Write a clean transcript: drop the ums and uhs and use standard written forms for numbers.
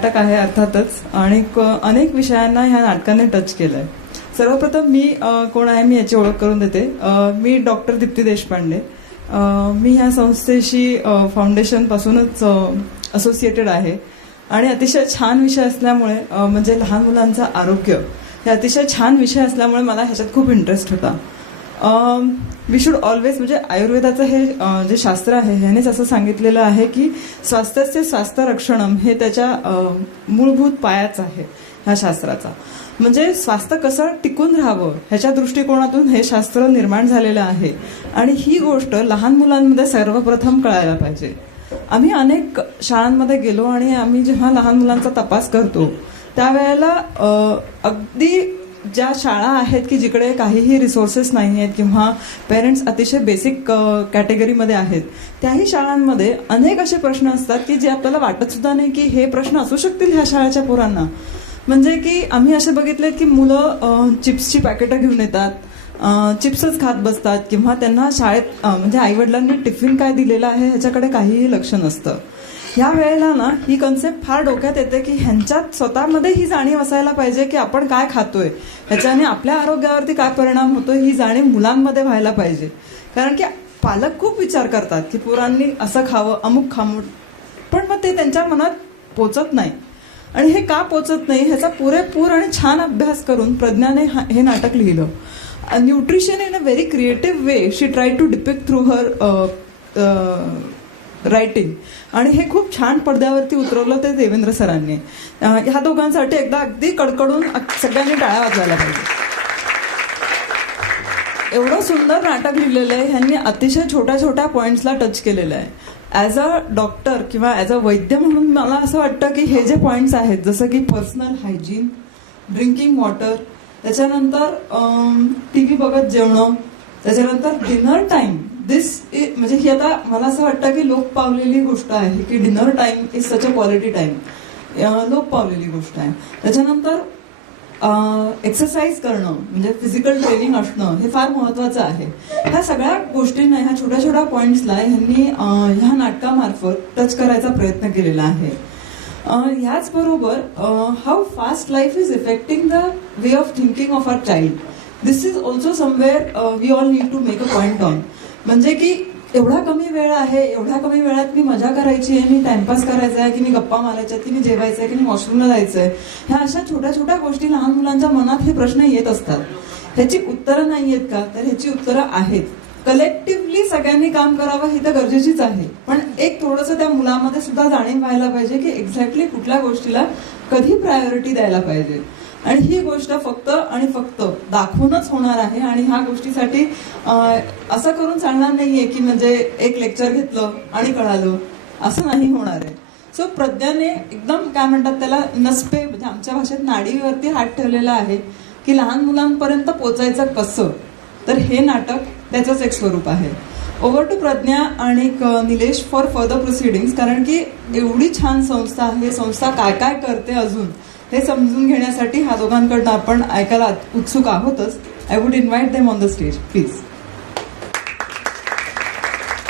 नाटक आहे अर्थातच, आणि अनेक विषयांना ह्या नाटकाने टच केलंय. सर्वप्रथम मी कोण आहे मी याची ओळख करून देते. मी डॉक्टर दीप्ती देशपांडे. मी ह्या संस्थेशी फाउंडेशन पासूनच असोसिएटेड आहे आणि अतिशय छान विषय असल्यामुळे म्हणजे लहान मुलांचं आरोग्य हे अतिशय छान विषय असल्यामुळे मला ह्याच्यात खूप इंटरेस्ट होता. वी शुड ऑलवेज म्हणजे आयुर्वेदाचं हे जे शास्त्र आहे ह्यानेच असं सांगितलेलं आहे की स्वास्थ्यस्य स्वास्थ्य रक्षणम हे त्याच्या मूलभूत पायाच आहे ह्या शास्त्राचा. म्हणजे स्वास्थ्य कसं टिकून राहावं ह्याच्या दृष्टिकोनातून हे शास्त्र निर्माण झालेलं आहे आणि ही गोष्ट लहान मुलांमध्ये सर्वप्रथम कळायला पाहिजे. आम्ही अनेक शाळांमध्ये गेलो आणि आम्ही जेव्हा लहान मुलांचा तपास करतो त्यावेळेला अगदी ज्या शाळा आहेत की जिकडे काहीही रिसोर्सेस नाही आहेत किंवा पेरेंट्स अतिशय बेसिक कॅटेगरीमध्ये आहेत त्याही शाळांमध्ये अनेक असे प्रश्न असतात की जे आपल्याला वाटत सुद्धा नाही की हे प्रश्न असू शकतील ह्या शाळेच्या पोरांना. म्हणजे की आम्ही असे बघितलेत की मुलं चिप्सची पॅकेटं घेऊन येतात, चिप्सच खात बसतात किंवा त्यांना शाळेत म्हणजे आईवडिलांनी टिफिन काय दिलेला आहे ह्याच्याकडे काहीही लक्ष नसतं. ह्या वेळेला ना ही कन्सेप्ट फार डोक्यात येते की ह्यांच्यात स्वतःमध्ये ही जाणीव असायला पाहिजे की आपण काय खातोय ह्याच्याने आपल्या आरोग्यावरती काय परिणाम होतोय ही जाणीव मुलांमध्ये व्हायला पाहिजे. कारण की पालक खूप विचार करतात की पोरांनी असं खावं अमुक खावं, पण मग ते त्यांच्या मनात पोचत नाही. आणि हे का पोचत नाही ह्याचा पुरेपूर आणि छान अभ्यास करून प्रज्ञाने हे नाटक लिहिलं. Nutrition in a very creative way she try to depict through her writing आणि हे खूप छान पडद्यावरती उतरवलं ते देवेंद्र सरांनी. ह्या दोघांसाठी एकदा अगदी कडकडून सगळ्यांनी टाळ्या वाजवायला पाहिजे. एवढं सुंदर नाटक लिहिलेलं आहे. ह्यांनी अतिशय छोट्या छोट्या पॉइंट्सला टच केलेलं आहे. ॲज अ डॉक्टर किंवा ॲज अ वैद्य म्हणून मला असं वाटतं की हे जे पॉइंट्स आहेत जसं की पर्सनल हायजीन, ड्रिंकिंग वॉटर, त्याच्यानंतर TV बघत जेवणं, त्याच्यानंतर डिनर टाईम, म्हणजे ही आता मला असं वाटतं की लोक पावलेली गोष्ट आहे की dinner time is such a quality time, लोक पावलेली गोष्ट आहे. त्याच्यानंतर एक्सरसाइज करणं म्हणजे फिजिकल ट्रेनिंग असणं हे फार महत्वाचं आहे. ह्या सगळ्या गोष्टींना ह्या छोट्या छोट्या पॉइंट्सला ह्यांनी ह्या नाटकामार्फत टच करायचा प्रयत्न केलेला आहे. ह्याचबरोबर how fast life is affecting the way of thinking of our child, this is also somewhere we all need to make a point on. म्हणजे की एवढा कमी वेळ आहे, एवढ्या कमी वेळात मी मजा करायची आहे, मी टाइमपास करायचा आहे की मी गप्पा मारायच्या की मी जेवायचं आहे की मी वॉशरूमला जायचंय, ह्या अशा छोट्या छोट्या गोष्टी लहान मुलांच्या मनात हे प्रश्न येत असतात. ह्याची उत्तरं नाही आहेत का, तर ह्याची उत्तरं आहेत. कलेक्टिव्हली सगळ्यांनी काम करावं ही तर गरजेचीच आहे, पण एक थोडंसं त्या मुलामध्ये सुद्धा जाणीव व्हायला पाहिजे की एक्झॅक्टली कुठल्या गोष्टीला कधी प्रायोरिटी द्यायला पाहिजे. आणि ही गोष्ट फक्त आणि फक्त दाखवूनच होणार आहे. आणि ह्या गोष्टीसाठी असं करून चालणार नाहीये की म्हणजे एक लेक्चर घेतलं आणि कळालं, असं नाही होणार आहे. सो प्रज्ञाने एकदम काय म्हणतात त्याला नसपे म्हणजे आमच्या भाषेत नाडीवरती हात ठेवलेला आहे की लहान मुलांपर्यंत पोचायचं कसं, तर हे नाटक त्याचंच एक स्वरूप आहे. ओव्हर टू प्रज्ञा आणि निलेश फॉर फर्दर प्रोसिडिंग्स. कारण की एवढी छान संस्था आहे, संस्था काय काय करते अजून हे समजून घेण्यासाठी ह्या दोघांकडनं आपण ऐकायला उत्सुक आहोतच. I would invite them on the stage please.